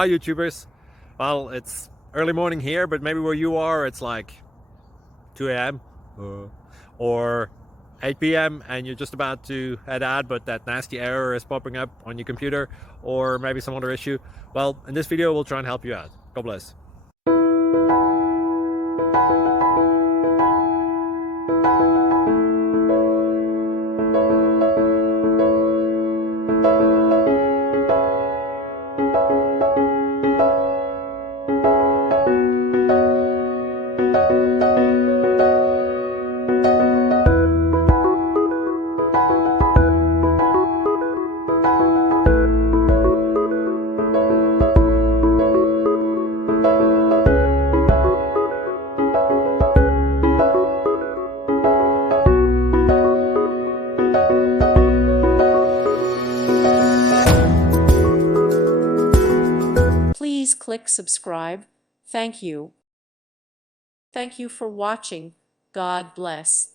Hi YouTubers. Well, it's early morning here, but maybe where you are it's like 2 a.m. or 8 p.m. and you're just about to head out, but that nasty error is popping up on your computer, or maybe some other issue. Well, in this video we'll try and help you out. God bless. Please click subscribe. Thank you. Thank you for watching. God bless.